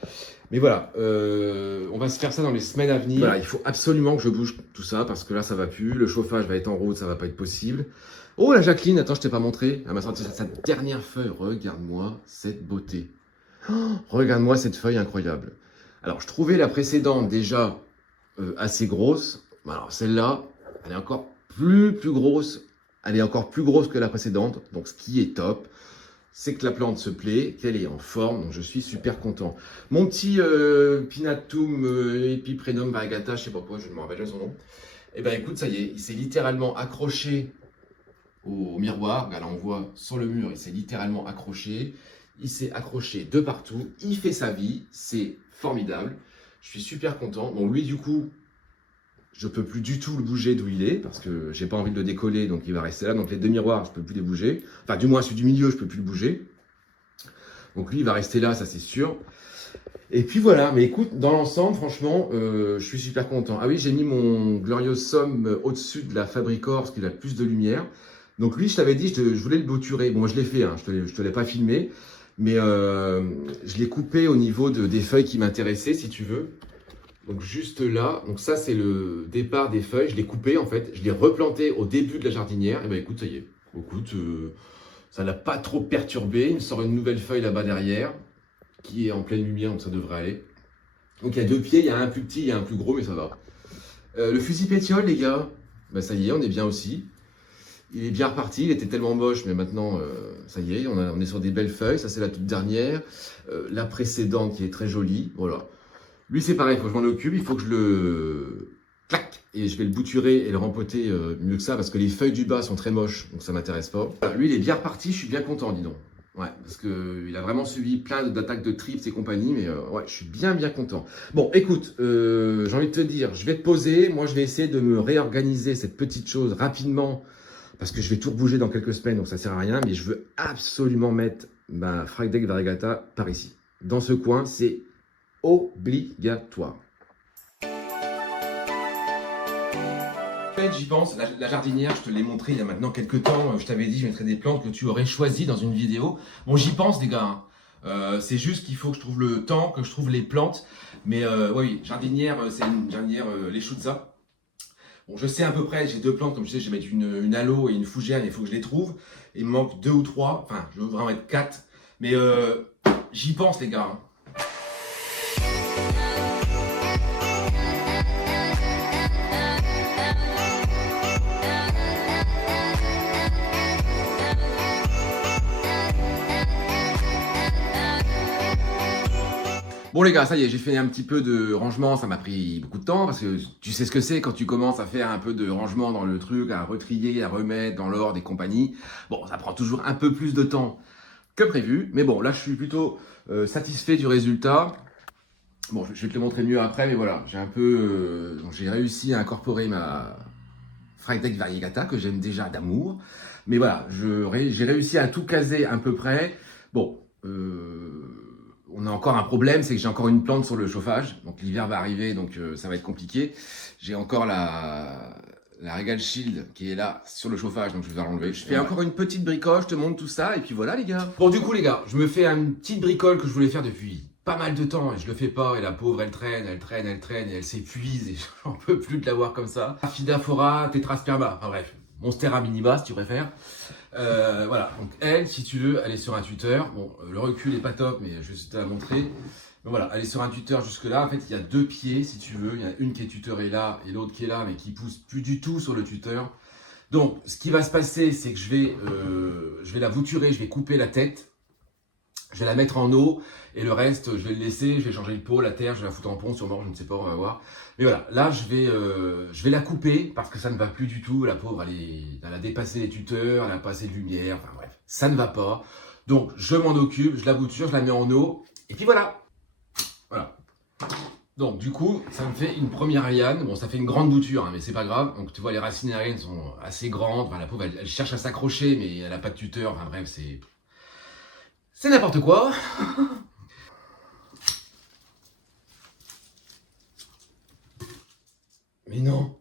Mais voilà, on va se faire ça dans les semaines à venir. Voilà, il faut absolument que je bouge tout ça parce que là, ça va plus. Le chauffage va être en route, ça va pas être possible. Oh, la Jacqueline, attends, je t'ai pas montré. Elle m'a sorti sa dernière feuille. Regarde-moi cette beauté. Oh, regarde-moi cette feuille incroyable. Alors, je trouvais la précédente déjà assez grosse. Alors, celle-là, elle est encore plus grosse. Elle est encore plus grosse que la précédente. Donc, ce qui est top, c'est que la plante se plaît, qu'elle est en forme. Donc, je suis super content. Mon petit Pinatum Epiprenum variegata, je sais pas pourquoi, je ne me rappelle pas son nom. Eh ben, écoute, ça y est, il s'est littéralement accroché au miroir. Là, on voit sur le mur, il s'est littéralement accroché. Il s'est accroché de partout. Il fait sa vie. C'est formidable. Je suis super content. Bon, lui, du coup, je peux plus du tout le bouger d'où il est parce que j'ai pas envie de le décoller. Donc, il va rester là. Donc, les deux miroirs, je peux plus les bouger. Enfin, du moins, celui du milieu, je peux plus le bouger. Donc, lui, il va rester là, ça, c'est sûr. Et puis voilà, mais écoute, dans l'ensemble, franchement, je suis super content. Ah oui, j'ai mis mon Glorious Somme au-dessus de la Fabricor, parce qu'il a plus de lumière. Donc lui, je t'avais dit, je voulais le bouturer. Bon, je l'ai fait, hein, je te l'ai pas filmé, mais je l'ai coupé au niveau des feuilles qui m'intéressaient, si tu veux. Donc juste là, donc ça c'est le départ des feuilles, je l'ai coupé en fait, je l'ai replanté au début de la jardinière, et ben écoute, ça y est, écoute, ça l'a pas trop perturbé, il me sort une nouvelle feuille là-bas derrière, qui est en pleine lumière, donc ça devrait aller. Donc il y a deux pieds, il y a un plus petit, il y a un plus gros, mais ça va. Le fusil pétiole, les gars, ben ça y est, on est bien aussi. Il est bien reparti, il était tellement moche, mais maintenant, ça y est, on est sur des belles feuilles, ça c'est la toute dernière. La précédente qui est très jolie, voilà. Lui, c'est pareil, il faut que je m'en occupe, il faut que je le clac et je vais le bouturer et le rempoter mieux que ça parce que les feuilles du bas sont très moches, donc ça m'intéresse pas. Voilà, lui, il est bien reparti, je suis bien content, dis donc. Ouais, parce que il a vraiment suivi plein d'attaques de trips et compagnie, mais ouais, je suis bien content. Bon, écoute, j'ai envie de te dire, je vais te poser, moi je vais essayer de me réorganiser cette petite chose rapidement parce que je vais tout rebouger dans quelques semaines, donc ça sert à rien, mais je veux absolument mettre ma Frag Deck Variegata par ici. Dans ce coin, c'est obligatoire. En fait, j'y pense, la jardinière, je te l'ai montré il y a maintenant quelques temps, je t'avais dit je mettrais des plantes que tu aurais choisies dans une vidéo. Bon, j'y pense les gars, hein. C'est juste qu'il faut que je trouve le temps, que je trouve les plantes. Mais oui, jardinière, c'est une jardinière les Schutza. Bon, je sais à peu près, j'ai deux plantes, comme je sais, je vais mettre une aloe et une fougère, il faut que je les trouve. Il me manque 2 ou 3, enfin, je veux vraiment mettre 4. Mais j'y pense les gars, hein. Bon les gars, ça y est, j'ai fait un petit peu de rangement, ça m'a pris beaucoup de temps parce que tu sais ce que c'est quand tu commences à faire un peu de rangement dans le truc, à retrier, à remettre dans l'ordre et compagnie. Bon, ça prend toujours un peu plus de temps que prévu, mais bon, là je suis plutôt satisfait du résultat. Bon, je vais te le montrer mieux après, mais voilà, j'ai un peu, j'ai réussi à incorporer ma Frag Deck Variegata que j'aime déjà d'amour, mais voilà, j'ai réussi à tout caser à peu près. Bon. On a encore un problème, c'est que j'ai encore une plante sur le chauffage. Donc l'hiver va arriver, donc ça va être compliqué. J'ai encore la Regal Shield qui est là sur le chauffage, donc je vais l'enlever. Je fais encore une petite bricole, je te montre tout ça, et puis voilà les gars. Bon du coup les gars, je me fais une petite bricole que je voulais faire depuis pas mal de temps, et je le fais pas, et la pauvre elle traîne, et elle s'épuise, et j'en peux plus de la voir comme ça. Phaidophyra, Tetrasperma, enfin bref. Monstera minima si tu préfères. Voilà, donc elle, si tu veux, elle est sur un tuteur. Bon, le recul est pas top, mais je vais te la montrer. Donc voilà, elle est sur un tuteur jusque là. En fait, il y a deux pieds, si tu veux. Il y en a une qui est tuteurée là et l'autre qui est là, mais qui pousse plus du tout sur le tuteur. Donc, ce qui va se passer, c'est que je vais la bouturer, je vais couper la tête. Je vais la mettre en eau et le reste, je vais le laisser, je vais changer le pot, la terre, je vais la foutre en pont sûrement, je ne sais pas, on va voir. Mais voilà, là je vais la couper parce que ça ne va plus du tout. La pauvre, elle a dépassé les tuteurs, elle a pas assez de lumière, enfin bref, ça ne va pas. Donc je m'en occupe, je la bouture, je la mets en eau et puis voilà. Voilà. Donc du coup, ça me fait une première liane. Bon, ça fait une grande bouture, hein, mais c'est pas grave. Donc tu vois, les racines aériennes sont assez grandes. Enfin, la pauvre, elle cherche à s'accrocher, mais elle n'a pas de tuteur. Enfin bref, c'est n'importe quoi. Mais non.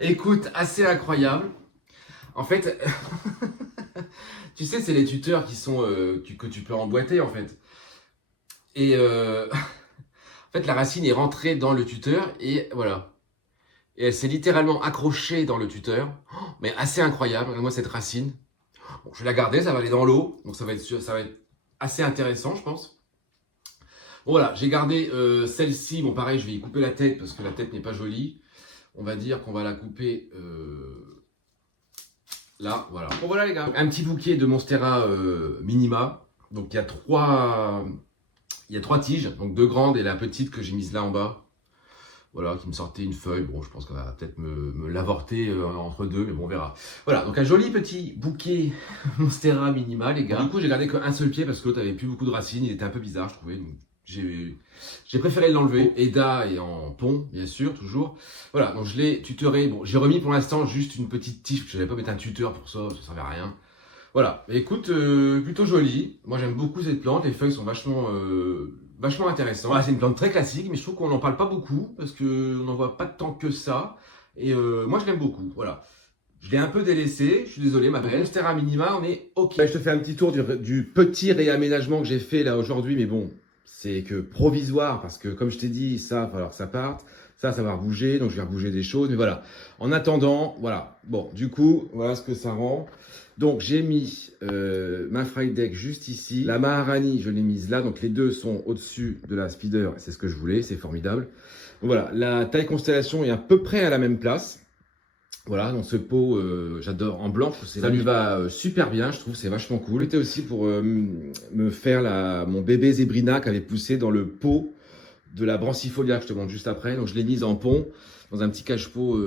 Écoute, assez incroyable. En fait, tu sais, c'est les tuteurs qui sont que tu peux emboîter en fait. Et en fait, la racine est rentrée dans le tuteur et voilà. Et elle s'est littéralement accrochée dans le tuteur. Mais assez incroyable. Regarde-moi cette racine. Bon, je vais la garder, ça va aller dans l'eau, donc ça va être assez intéressant, je pense. Bon voilà, j'ai gardé celle-ci. Bon pareil, je vais y couper la tête parce que la tête n'est pas jolie. On va dire qu'on va la couper là, voilà. Bon voilà les gars, un petit bouquet de Monstera minima. Donc il y a trois tiges, donc deux grandes et la petite que j'ai mise là en bas. Voilà, qui me sortait une feuille. Bon, je pense qu'elle va peut-être me l'avorter entre deux, mais bon, on verra. Voilà, donc un joli petit bouquet Monstera minima, les gars. Du coup, j'ai gardé qu'un seul pied parce que l'autre avait plus beaucoup de racines. Il était un peu bizarre, je trouvais. Donc, j'ai préféré l'enlever. Eda et en pont, bien sûr, toujours. Voilà, donc je l'ai tuteuré. Bon, j'ai remis pour l'instant juste une petite tige, parce que je n'allais pas mettre un tuteur pour ça, ça servait à rien. Voilà, écoute, plutôt joli. Moi j'aime beaucoup cette plante, les feuilles sont vachement intéressantes. Voilà, c'est une plante très classique, mais je trouve qu'on n'en parle pas beaucoup, parce qu'on n'en voit pas tant que ça. Et moi je l'aime beaucoup, voilà. Je l'ai un peu délaissé, je suis désolé, ma belle. Monstera minima, on est ok. Je te fais un petit tour du petit réaménagement que j'ai fait là aujourd'hui, mais bon, c'est que provisoire, parce que comme je t'ai dit, ça va falloir que ça parte. Ça va rebouger, donc je vais rebouger des choses, mais voilà. En attendant, voilà. Bon, du coup, voilà ce que ça rend. Donc j'ai mis ma Fried Deck juste ici. La Maharani, je l'ai mise là, donc les deux sont au-dessus de la Speeder. C'est ce que je voulais, c'est formidable. Donc voilà, la taille constellation est à peu près à la même place. Voilà, dans ce pot, j'adore en blanc, ça lui va super bien, je trouve, c'est vachement cool. C'était aussi pour me faire mon bébé Zébrina qui avait poussé dans le pot de la Brancifolia que je te montre juste après. Donc je l'ai mise en pont, dans un petit cache-pot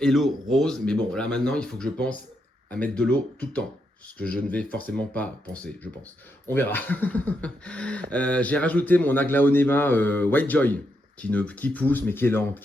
Hello rose. Mais bon, là maintenant, il faut que je pense à mettre de l'eau tout le temps. Ce que je ne vais forcément pas penser, je pense. On verra. J'ai rajouté mon Aglaonema White Joy. Qui pousse, mais qui est lente.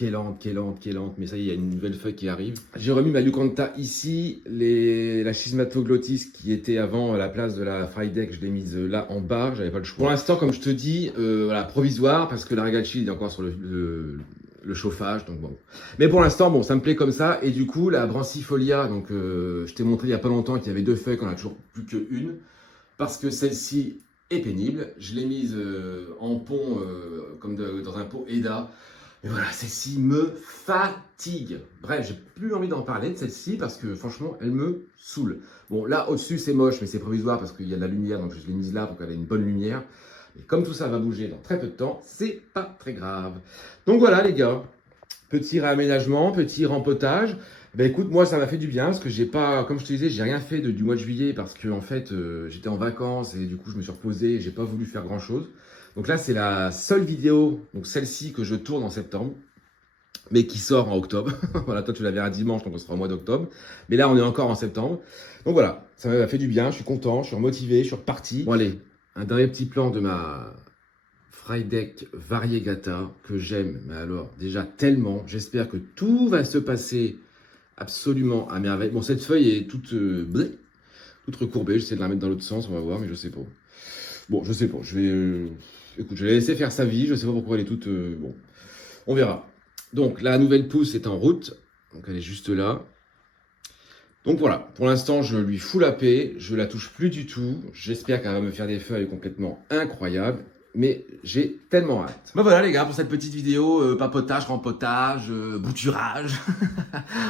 Mais ça y est, il y a une nouvelle feuille qui arrive. J'ai remis ma Lucanta ici. La Schismatoglottis qui était avant à la place de la Fried Deck, je l'ai mise là en bas. J'avais pas le choix. Pour l'instant, comme je te dis, voilà, provisoire, parce que la Regal Chill est encore sur le chauffage. Donc bon. Mais pour l'instant, bon, ça me plaît comme ça. Et du coup, la Brancifolia, donc je t'ai montré il y a pas longtemps qu'il y avait deux feuilles, qu'on a toujours plus qu'une. Parce que celle-ci est pénible. Je l'ai mise en pont, comme dans un pot EDA. Mais voilà, celle-ci me fatigue. Bref, j'ai plus envie d'en parler de celle-ci parce que franchement, elle me saoule. Bon, là, au-dessus, c'est moche, mais c'est provisoire parce qu'il y a de la lumière. Donc, je l'ai mise là pour qu'elle ait une bonne lumière. Et comme tout ça va bouger dans très peu de temps, c'est pas très grave. Donc voilà, les gars. Petit réaménagement, petit rempotage. Ben écoute, moi ça m'a fait du bien parce que j'ai pas, comme je te disais, j'ai rien fait du mois de juillet parce que en fait j'étais en vacances et du coup je me suis reposé et j'ai pas voulu faire grand chose. Donc là c'est la seule vidéo, donc celle-ci que je tourne en septembre, mais qui sort en octobre. Voilà, toi tu la verras dimanche, donc on sera au mois d'octobre. Mais là on est encore en septembre. Donc voilà, ça m'a fait du bien, je suis content, je suis motivé, je suis reparti. Bon allez, un dernier petit plan de ma Fried Deck Variegata que j'aime, mais alors déjà tellement. J'espère que tout va se passer absolument à merveille. Bon, cette feuille est toute recourbée. J'essaie de la mettre dans l'autre sens, on va voir, mais je sais pas. Bon, je sais pas. Je vais, écoute, je vais la laisser faire sa vie. Je sais pas pourquoi elle est toute. Bon, on verra. Donc, la nouvelle pousse est en route. Donc, elle est juste là. Donc voilà, pour l'instant, je lui fous la paix. Je la touche plus du tout. J'espère qu'elle va me faire des feuilles complètement incroyables. Mais j'ai tellement hâte. Ben voilà les gars, pour cette petite vidéo, papotage, rempotage, bouturage.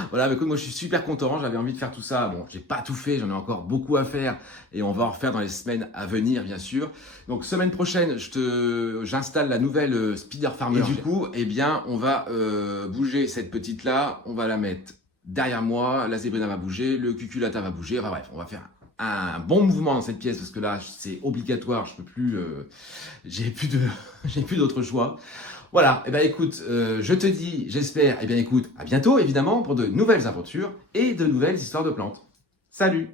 Voilà, mais écoute, moi je suis super content, j'avais envie de faire tout ça. Bon, j'ai pas tout fait, j'en ai encore beaucoup à faire et on va en refaire dans les semaines à venir, bien sûr. Donc semaine prochaine, j'installe la nouvelle Speeder Farmer. Et du coup, eh bien, on va bouger cette petite là, on va la mettre derrière moi, la Zébrina va bouger, le Cuculata va bouger. Enfin bref, on va faire un bon mouvement dans cette pièce parce que là c'est obligatoire, je peux plus, j'ai plus d'autre choix. Voilà, et ben écoute, je te dis, j'espère, et bien écoute, à bientôt évidemment pour de nouvelles aventures et de nouvelles histoires de plantes. Salut!